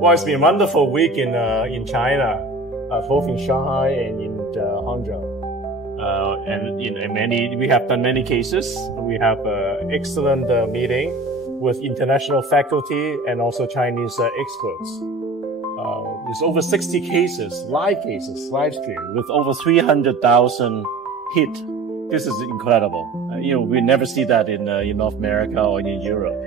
Well, it's been a wonderful week in China, both in Shanghai and in Hangzhou. We have done many cases. We have an excellent meeting with international faculty and also Chinese experts. There's over 60 cases, live stream, with over 300,000 hit. This is incredible. We never see that in North America or in Europe.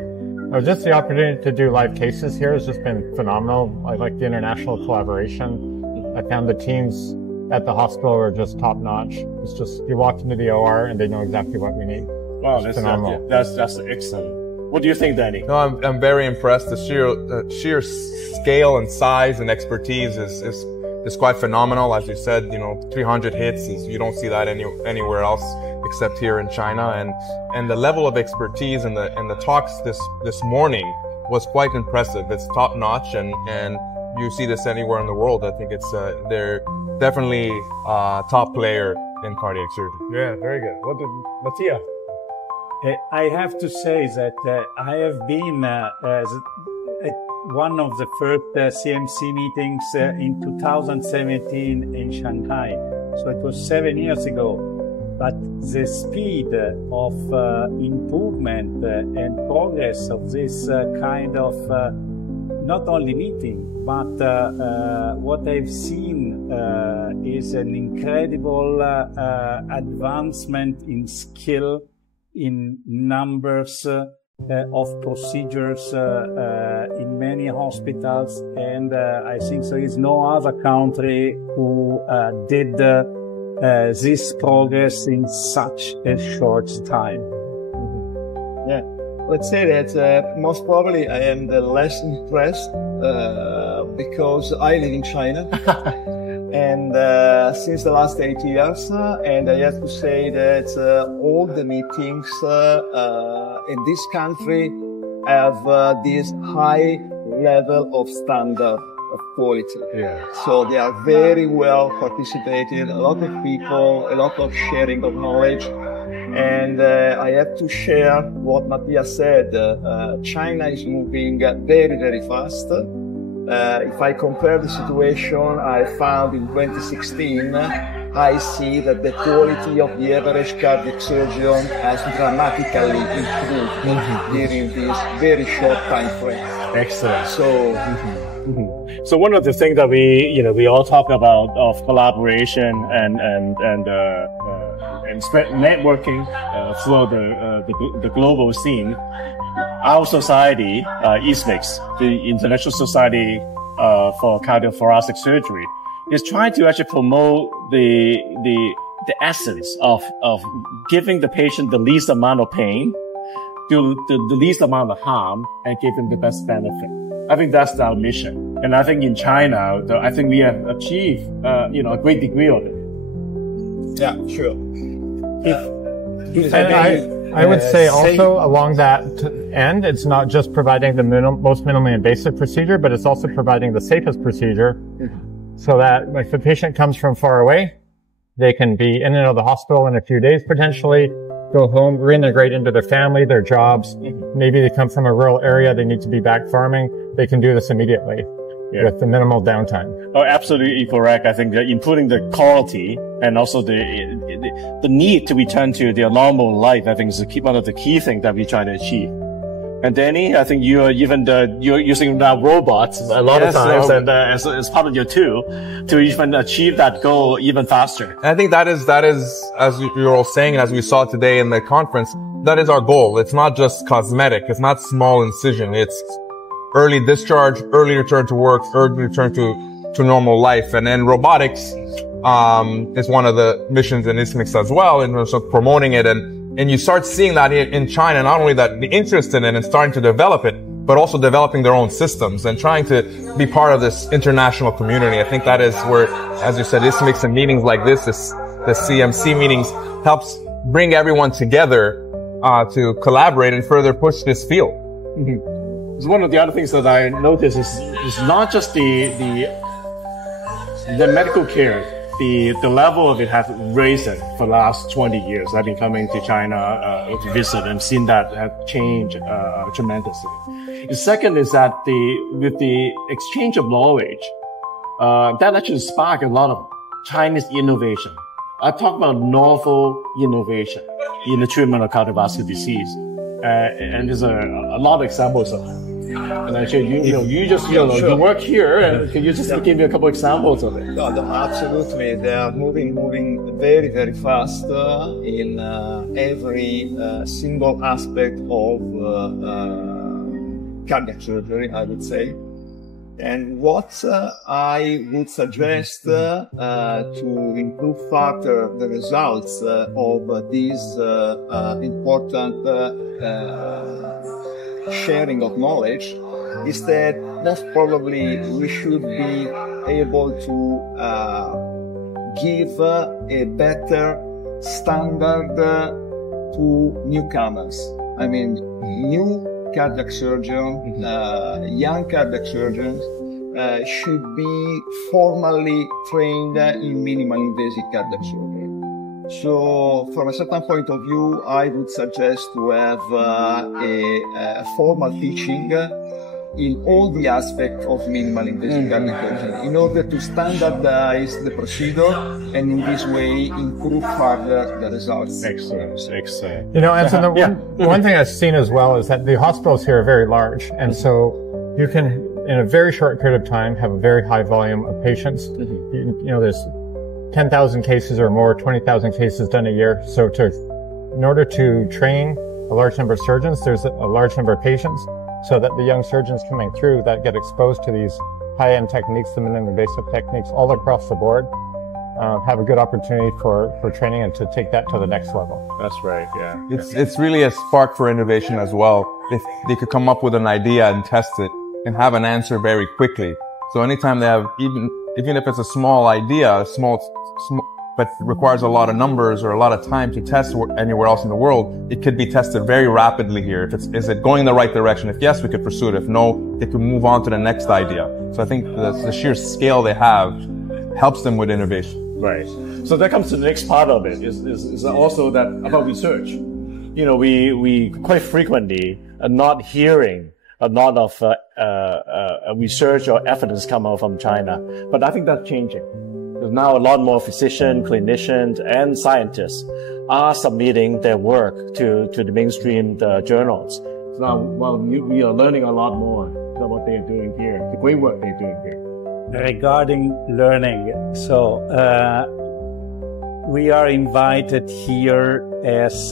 Just the opportunity to do live cases here has just been phenomenal. I like the international collaboration. I found the teams at the hospital are just top notch. It's just, you walk into the OR and they know exactly what we need. Wow, that's phenomenal. That's excellent. What do you think, Danny? No, I'm very impressed. The sheer scale and size and expertise is quite phenomenal. As you said, 300 hits you don't see that anywhere else except here in China. And the level of expertise and the talks this morning was quite impressive. It's top notch, and you see this anywhere in the world. I think they're definitely top player in cardiac surgery. Yeah, very good. What did Mattia? I have to say that I have been at one of the first CMC meetings in 2017 in Shanghai. So it was 7 years ago. But the speed of improvement and progress of this kind of not only meeting, but what I've seen is an incredible advancement in skill, in numbers of procedures in many hospitals, and I think there is no other country who did this progress in such a short time. Yeah, let's say that most probably I am the less impressed because I live in China and since the last 8 years, and I have to say that all the meetings in this country have this high level of standard of quality. Yeah. So they are very well participated, a lot of people, a lot of sharing of knowledge. And I have to share what Mattia said. China is moving very, very fast. If I compare the situation I found in 2016, I see that the quality of the average cardiac surgeon has dramatically improved during this very short time frame. Excellent. So, So one of the things that we all talk about of collaboration and spread networking through the global scene. Our society, ISMICS, the International Society for Cardiothoracic Surgery, is trying to actually promote the essence of giving the patient the least amount of pain, do the least amount of harm, and give them the best benefit. I think that's our mission. And I think in China, I think we have achieved, a great degree of it. yeah, sure. I would say also along that end, it's not just providing the most minimally invasive procedure, but it's also providing the safest procedure so that if the patient comes from far away, they can be in and out of the hospital in a few days potentially, go home, reintegrate into their family, their jobs. Maybe they come from a rural area, they need to be back farming. They can do this immediately with the minimal downtime. Oh, absolutely correct. I think that improving the quality and also the need to return to their normal life, I think is one of the key things that we try to achieve. And Danny, I think you're using now robots a lot of times, and as part of your tool to even achieve that goal even faster. And I think that is, as you're all saying, and as we saw today in the conference, that is our goal. It's not just cosmetic. It's not small incision. It's early discharge, early return to work, early return to normal life. And then robotics, is one of the missions in ISMICS as well, in terms of promoting it. And you start seeing that in China, not only that the interest in it and starting to develop it, but also developing their own systems and trying to be part of this international community. I think that is where, as you said, ISMICS and meetings like this, the CMC meetings helps bring everyone together, to collaborate and further push this field. One of the other things that I noticed is not just the medical care the level of it has raised for the last 20 years. I've been coming to China to visit and seen that have changed tremendously. The second is that with the exchange of knowledge, that actually sparked a lot of Chinese innovation. I talk about novel innovation in the treatment of cardiovascular disease, and there's a lot of examples of it. And actually, you work here, and can you just give me a couple examples of it? No, absolutely. They are moving very, very fast in every single aspect of cardiac surgery, I would say. And what I would suggest to improve further the results of these important sharing of knowledge is that most probably we should be able to give a better standard to newcomers. I mean, new cardiac surgeons, young cardiac surgeons should be formally trained in minimal invasive cardiac surgery. So, from a certain point of view, I would suggest to have a formal teaching in all the aspects of minimal invasive cardiac surgery in order to standardize the procedure and in this way improve further the results. Excellent. You know, Anson, one thing I've seen as well is that the hospitals here are very large, and so you can, in a very short period of time, have a very high volume of patients. You know, there's 10,000 cases or more, 20,000 cases done a year. So in order to train a large number of surgeons, there's a large number of patients, so that the young surgeons coming through that get exposed to these high-end techniques, the minimally invasive techniques all across the board, have a good opportunity for training and to take that to the next level. That's right, yeah. It's really a spark for innovation as well. If they could come up with an idea and test it and have an answer very quickly. So anytime they have, even if it's a small idea, but requires a lot of numbers or a lot of time to test anywhere else in the world, it could be tested very rapidly here. Is it going in the right direction? If yes, we could pursue it. If no, they could move on to the next idea. So I think the sheer scale they have helps them with innovation. Right. So that comes to the next part of it is also that about research. You know, we quite frequently are not hearing a lot of research or evidence come out from China, but I think that's changing. There's now a lot more physicians, clinicians, and scientists are submitting their work to the mainstream journals. So now, we are learning a lot more about what they're doing here, the great work they're doing here. Regarding learning, so we are invited here as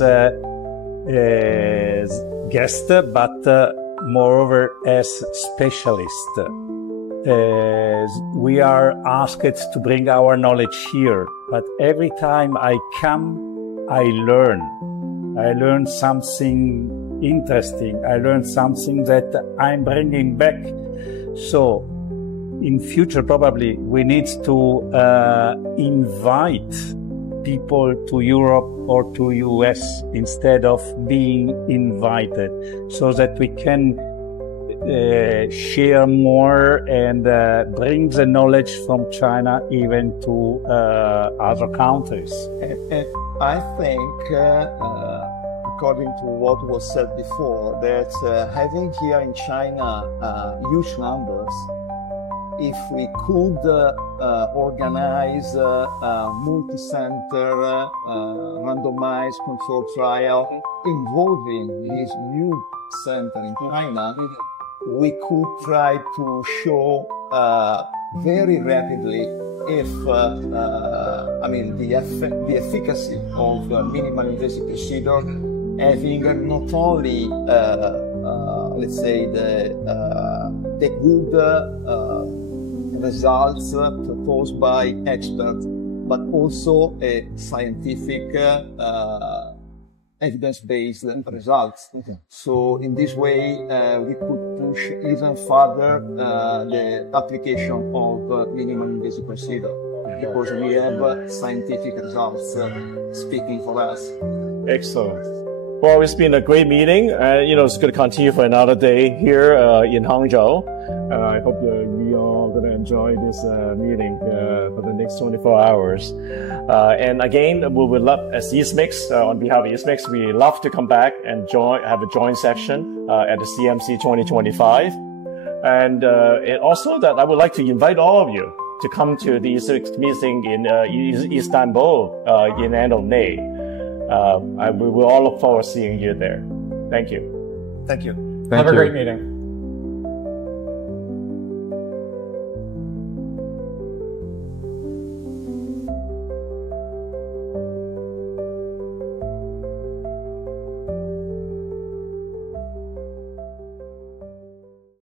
guests, but moreover as specialists. We are asked to bring our knowledge here, but every time I come, I learn something interesting. I learn something that I'm bringing back. So in future, probably we need to invite people to Europe or to US instead of being invited, so that we can share more and bring the knowledge from China even to other countries. And I think, according to what was said before, that having here in China huge numbers, if we could organize a multi-center randomized controlled trial involving this new center in China, we could try to show very rapidly if the efficacy of minimal invasive procedure, having not only let's say the good results proposed by experts, but also a scientific evidence-based results. So in this way, we could push even further the application of minimal invasive procedure, because we have scientific results speaking for us. Excellent. Well, it's been a great meeting. It's going to continue for another day here in Hangzhou. I hope we all going to enjoy this meeting for the next 24 hours. And again, we would love, as EastMix, on behalf of EastMix, we love to come back and have a joint session at the CMC 2025. And also that I would like to invite all of you to come to the EastMix meeting in Istanbul in end of May. We will all look forward to seeing you there. Thank you. Thank you. Have a great meeting.